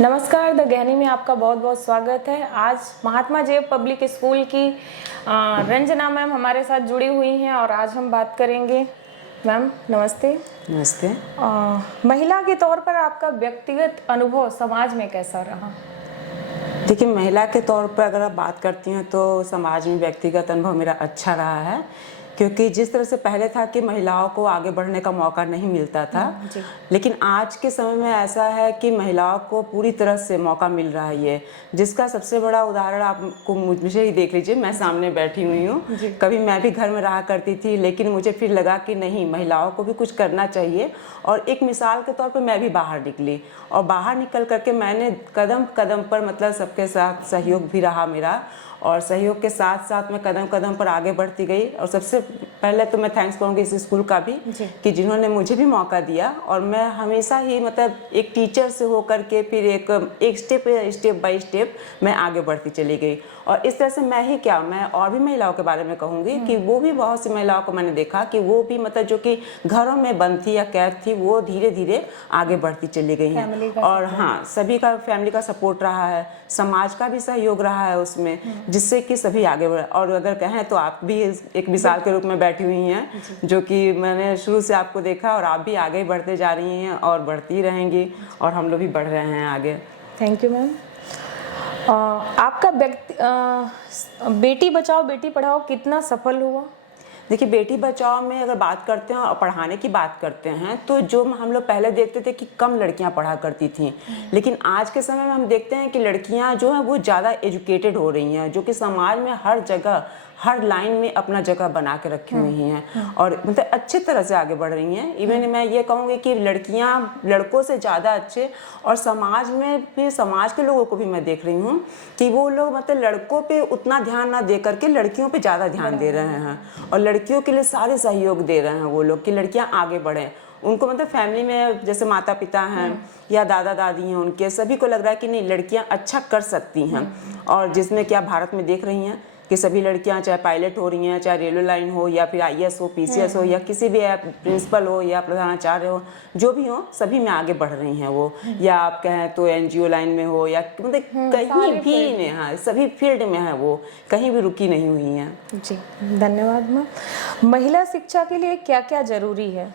नमस्कार, द गहनी में आपका बहुत बहुत स्वागत है। आज महात्मा जेब पब्लिक स्कूल की रंजना मैम हमारे साथ जुड़ी हुई हैं और आज हम बात करेंगे। मैम नमस्ते। नमस्ते। महिला के तौर पर आपका व्यक्तिगत अनुभव समाज में कैसा रहा? देखिए, महिला के तौर पर अगर आप बात करती हैं तो समाज में व्यक्तिगत अनुभव मेरा अच्छा रहा है, क्योंकि जिस तरह से पहले था कि महिलाओं को आगे बढ़ने का मौका नहीं मिलता था, लेकिन आज के समय में ऐसा है कि महिलाओं को पूरी तरह से मौका मिल रहा है। ये जिसका सबसे बड़ा उदाहरण आपको मुझे ही देख लीजिए, मैं सामने बैठी हुई हूँ। कभी मैं भी घर में रहा करती थी, लेकिन मुझे फिर लगा कि नहीं, महिलाओं को भी कुछ करना चाहिए। और एक मिसाल के तौर पर मैं भी बाहर निकली और बाहर निकल करके मैंने कदम कदम पर मतलब सबके साथ सहयोग भी रहा मेरा, और सहयोग के साथ साथ मैं कदम कदम पर आगे बढ़ती गई। और सबसे पहले तो मैं थैंक्स करूँगी इस स्कूल का भी कि जिन्होंने मुझे भी मौका दिया। और मैं हमेशा ही मतलब एक टीचर से होकर के फिर एक स्टेप बाय स्टेप मैं आगे बढ़ती चली गई। और इस तरह से मैं और भी महिलाओं के बारे में कहूँगी कि वो भी बहुत सी महिलाओं को मैंने देखा कि वो भी मतलब जो कि घरों में बंद थी या कैद थी, वो धीरे धीरे आगे बढ़ती चली गई हैं। और हाँ, सभी का फैमिली का सपोर्ट रहा है, समाज का भी सहयोग रहा है उसमें, जिससे कि सभी आगे बढ़े। और अगर कहें तो आप भी एक मिसाल के रूप में बैठी हुई हैं, जो कि मैंने शुरू से आपको देखा, और आप भी आगे बढ़ते जा रही हैं और बढ़ती रहेंगी, और हम लोग भी बढ़ रहे हैं आगे। Thank you ma'am. आपका बेटी बचाओ बेटी पढ़ाओ कितना सफल हुआ? देखिए, बेटी बचाओ में अगर बात करते हैं और पढ़ाने की बात करते हैं तो जो हम लोग पहले देखते थे कि कम लड़कियां पढ़ा करती थीं, लेकिन आज के समय में हम देखते हैं कि लड़कियां जो हैं वो ज़्यादा एजुकेटेड हो रही हैं, जो कि समाज में हर जगह हर लाइन में अपना जगह बना के रखी हुई हैं और मतलब अच्छे तरह से आगे बढ़ रही हैं। इवन मैं ये कहूँगी कि लड़कियां लड़कों से ज़्यादा अच्छे, और समाज में भी समाज के लोगों को भी मैं देख रही हूँ कि वो लोग मतलब लड़कों पे उतना ध्यान ना दे करके लड़कियों पे ज़्यादा ध्यान दे रहे हैं, और लड़कियों के लिए सारे सहयोग दे रहे हैं वो लोग कि लड़कियां आगे बढ़ें। उनको मतलब फैमिली में जैसे माता पिता हैं या दादा दादी हैं, उनके सभी को लग रहा है कि नहीं, लड़कियां अच्छा कर सकती हैं। और जिसमें क्या भारत में देख रही हैं कि सभी लड़कियां चाहे पायलट हो रही हैं, चाहे रेलवे लाइन हो या फिर IAS हो, PCS हो, या किसी भी प्रिंसिपल हो या प्रधानाचार्य हो, जो भी हो, सभी में आगे बढ़ रही हैं वो। या आप कहें तो NGO लाइन में हो या मतलब कहीं भी में, हाँ, सभी फील्ड में है वो, कहीं भी रुकी नहीं हुई हैं। जी धन्यवाद मैम। महिला शिक्षा के लिए क्या क्या जरूरी है?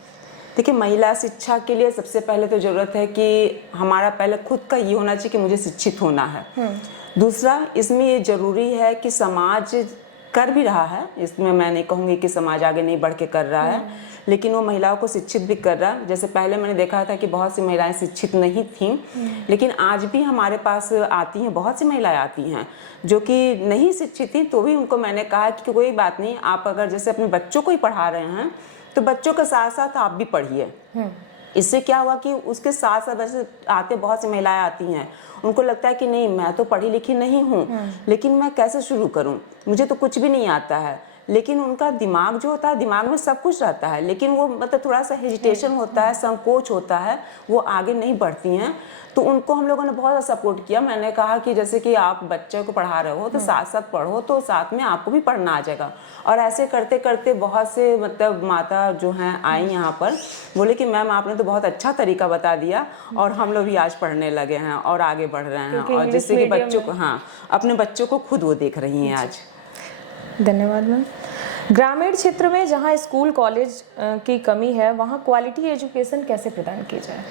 देखिए, महिला शिक्षा के लिए सबसे पहले तो ज़रूरत है कि हमारा पहले खुद का ये होना चाहिए कि मुझे शिक्षित होना है। दूसरा, इसमें ये ज़रूरी है कि समाज कर भी रहा है, इसमें मैं नहीं कहूँगी कि समाज आगे नहीं बढ़ के कर रहा है, लेकिन वो महिलाओं को शिक्षित भी कर रहा है। जैसे पहले मैंने देखा था कि बहुत सी महिलाएं शिक्षित नहीं थीं, लेकिन आज भी हमारे पास आती हैं, बहुत सी महिलाएं आती हैं जो कि नहीं शिक्षित थी, तो भी उनको मैंने कहा कि कोई बात नहीं, आप अगर जैसे अपने बच्चों को ही पढ़ा रहे हैं तो बच्चों के साथ साथ आप भी पढ़िए। इससे क्या हुआ कि उसके साथ साथ वैसे आते बहुत सी महिलाएं आती हैं, उनको लगता है कि नहीं, मैं तो पढ़ी लिखी नहीं हूँ, लेकिन मैं कैसे शुरू करूँ, मुझे तो कुछ भी नहीं आता है। लेकिन उनका दिमाग जो होता है, दिमाग में सब कुछ रहता है, लेकिन वो मतलब थोड़ा सा हेजिटेशन होता है, संकोच होता है, वो आगे नहीं बढ़ती हैं। तो उनको हम लोगों ने बहुत सपोर्ट किया। मैंने कहा कि जैसे कि आप बच्चे को पढ़ा रहे हो तो साथ साथ पढ़ो, तो साथ में आपको भी पढ़ना आ जाएगा। और ऐसे करते करते बहुत से मतलब माता जो हैं आई यहाँ पर, बोले कि मैम आपने तो बहुत अच्छा तरीका बता दिया, और हम लोग भी आज पढ़ने लगे हैं और आगे बढ़ रहे हैं, और जिससे कि बच्चों को, हाँ, अपने बच्चों को खुद वो देख रही हैं आज। धन्यवाद मैम। ग्रामीण क्षेत्र में जहाँ स्कूल कॉलेज की कमी है, वहाँ क्वालिटी एजुकेशन कैसे प्रदान की जाए?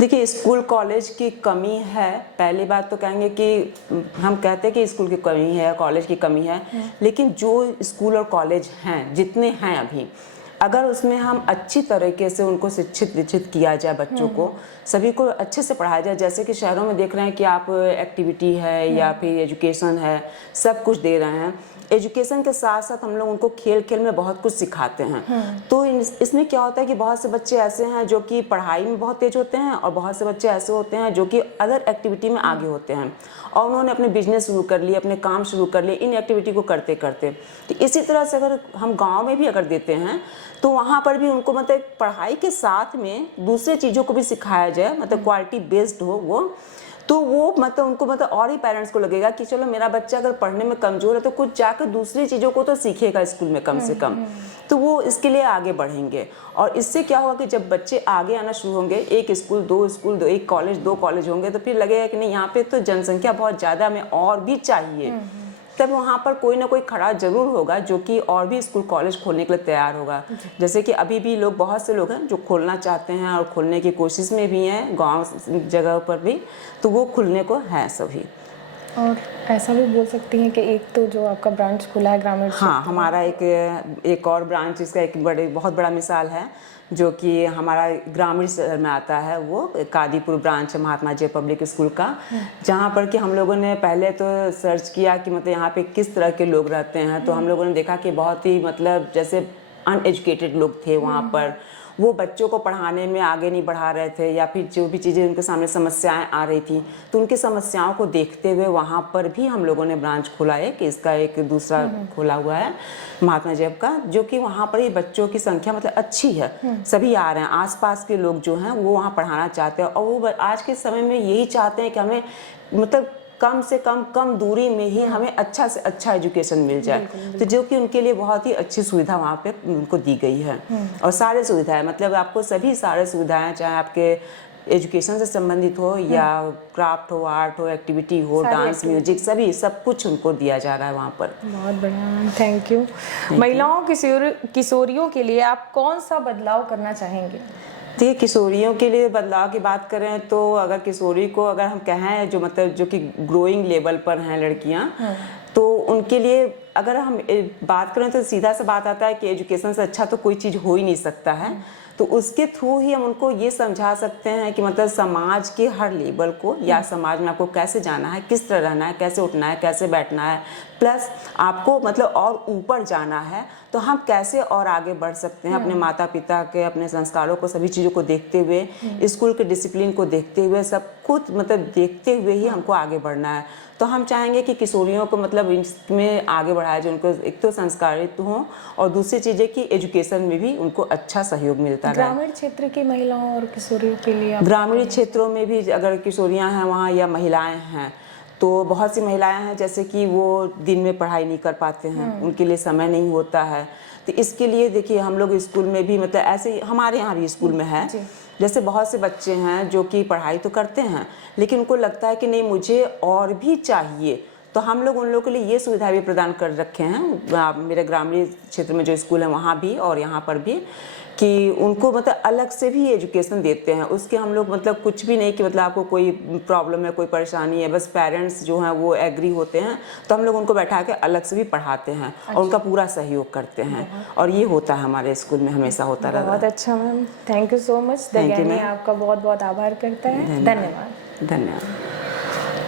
देखिए, स्कूल कॉलेज की कमी है। पहली बात तो कहेंगे कि हम कहते हैं कि स्कूल की कमी है, कॉलेज की कमी है, लेकिन जो स्कूल और कॉलेज हैं, जितने हैं अभी, अगर उसमें हम अच्छी तरीके से उनको शिक्षित विक्षित किया जाए, बच्चों को सभी को अच्छे से पढ़ाया जाए। जैसे कि शहरों में देख रहे हैं कि आप एक्टिविटी है या फिर एजुकेशन है, सब कुछ दे रहे हैं। एजुकेशन के साथ साथ हम लोग उनको खेल खेल में बहुत कुछ सिखाते हैं। तो इसमें क्या होता है कि बहुत से बच्चे ऐसे हैं जो कि पढ़ाई में बहुत तेज होते हैं, और बहुत से बच्चे ऐसे होते हैं जो कि अदर एक्टिविटी में आगे होते हैं, और उन्होंने अपने बिजनेस शुरू कर लिए, अपने काम शुरू कर लिए इन एक्टिविटी को करते करते। तो इसी तरह से अगर हम गाँव में भी अगर देते हैं तो वहाँ पर भी उनको मतलब पढ़ाई के साथ में दूसरे चीज़ों को भी सिखाया जाए, मतलब क्वालिटी बेस्ड हो वो, तो वो मतलब उनको मतलब और ही पेरेंट्स को लगेगा कि चलो मेरा बच्चा अगर पढ़ने में कमजोर है तो कुछ जाकर दूसरी चीज़ों को तो सीखेगा स्कूल में कम से कम, तो वो इसके लिए आगे बढ़ेंगे। और इससे क्या होगा कि जब बच्चे आगे आना शुरू होंगे, एक स्कूल दो एक कॉलेज, 2 कॉलेज होंगे, तो फिर लगेगा कि नहीं यहाँ पे तो जनसंख्या बहुत ज़्यादा, हमें और भी चाहिए। तब वहाँ पर कोई ना कोई खड़ा जरूर होगा जो कि और भी स्कूल कॉलेज खोलने के लिए तैयार होगा। जैसे कि अभी भी लोग, बहुत से लोग हैं जो खोलना चाहते हैं और खोलने की कोशिश में भी हैं गांव जगह पर भी, तो वो खुलने को हैं सभी। और ऐसा भी बोल सकती हैं कि एक तो जो आपका ब्रांच खुला है ग्रामीण, हाँ, हमारा एक और ब्रांच, इसका एक बहुत बड़ा मिसाल है जो कि हमारा ग्रामीण शहर में आता है, वो कादीपुर ब्रांच है महात्मा जय पब्लिक स्कूल का, जहाँ पर कि हम लोगों ने पहले तो सर्च किया कि मतलब यहाँ पे किस तरह के लोग रहते हैं। तो हम लोगों ने देखा कि बहुत ही मतलब जैसे अनएजुकेटेड लोग थे वहाँ पर, वो बच्चों को पढ़ाने में आगे नहीं बढ़ा रहे थे, या फिर जो भी चीज़ें उनके सामने समस्याएं आ रही थी, तो उनकी समस्याओं को देखते हुए वहाँ पर भी हम लोगों ने ब्रांच खोला है कि इसका एक दूसरा खोला हुआ है महात्मा जैब का, जो कि वहाँ पर ही बच्चों की संख्या मतलब अच्छी है, सभी आ रहे हैं, आसपास के लोग जो हैं वो वहाँ पढ़ाना चाहते हैं। और वो आज के समय में यही चाहते हैं कि हमें मतलब कम से कम दूरी में ही हमें अच्छा से अच्छा एजुकेशन मिल जाए। तो जो कि उनके लिए बहुत ही अच्छी सुविधा वहाँ पे उनको दी गई है। और सारे सुविधाएं, मतलब आपको सभी सारे सुविधाएं, चाहे आपके एजुकेशन से संबंधित हो या क्राफ्ट हो, आर्ट हो, एक्टिविटी हो, डांस, म्यूजिक, सभी सब कुछ उनको दिया जा रहा है वहाँ पर। बहुत बढ़िया, थैंक यू। महिलाओं किशोरियों के लिए आप कौन सा बदलाव करना चाहेंगे? देखिए, किशोरियों के लिए बदलाव की बात करें तो अगर किशोरी को अगर हम कहें जो मतलब जो कि ग्रोइंग लेवल पर हैं लड़कियां, तो उनके लिए अगर हम बात करें तो सीधा सा बात आता है कि एजुकेशन से अच्छा तो कोई चीज़ हो ही नहीं सकता है। तो उसके थ्रू ही हम उनको ये समझा सकते हैं कि मतलब समाज के हर लेवल को, या समाज में आपको कैसे जाना है, किस तरह रहना है, कैसे उठना है, कैसे बैठना है, प्लस आपको मतलब और ऊपर जाना है तो हम कैसे और आगे बढ़ सकते हैं अपने माता पिता के, अपने संस्कारों को, सभी चीज़ों को देखते हुए, स्कूल के डिसिप्लिन को देखते हुए, सब कुछ मतलब देखते हुए ही हमको आगे बढ़ना है। तो हम चाहेंगे कि किशोरियों को मतलब इसमें आगे बढ़ाया जाए, उनको एक तो संस्कारित हों और दूसरी चीज़ें कि एजुकेशन में भी उनको अच्छा सहयोग मिलता है। ग्रामीण क्षेत्र की महिलाओं और किशोरियों के लिए, ग्रामीण क्षेत्रों में भी अगर किशोरियाँ हैं वहाँ या महिलाएँ हैं, तो बहुत सी महिलाएं हैं जैसे कि वो दिन में पढ़ाई नहीं कर पाते हैं, उनके लिए समय नहीं होता है। तो इसके लिए देखिए हम लोग स्कूल में भी मतलब ऐसे ही हमारे यहाँ भी स्कूल में है, जैसे बहुत से बच्चे हैं जो कि पढ़ाई तो करते हैं लेकिन उनको लगता है कि नहीं मुझे और भी चाहिए, तो हम लोग उन लोगों के लिए ये सुविधा भी प्रदान कर रखे हैं मेरे ग्रामीण क्षेत्र में जो स्कूल है वहाँ भी और यहाँ पर भी, कि उनको मतलब अलग से भी एजुकेशन देते हैं। उसके हम लोग मतलब कुछ भी नहीं कि मतलब आपको कोई प्रॉब्लम है, कोई परेशानी है, बस पेरेंट्स जो हैं वो एग्री होते हैं तो हम लोग उनको बैठा के अलग से भी पढ़ाते हैं और उनका पूरा सहयोग करते हैं। और ये होता है हमारे स्कूल में, हमेशा होता रहा। बहुत अच्छा ma'am, thank you so much. आपका बहुत बहुत आभार करता है। धन्यवाद। धन्यवाद।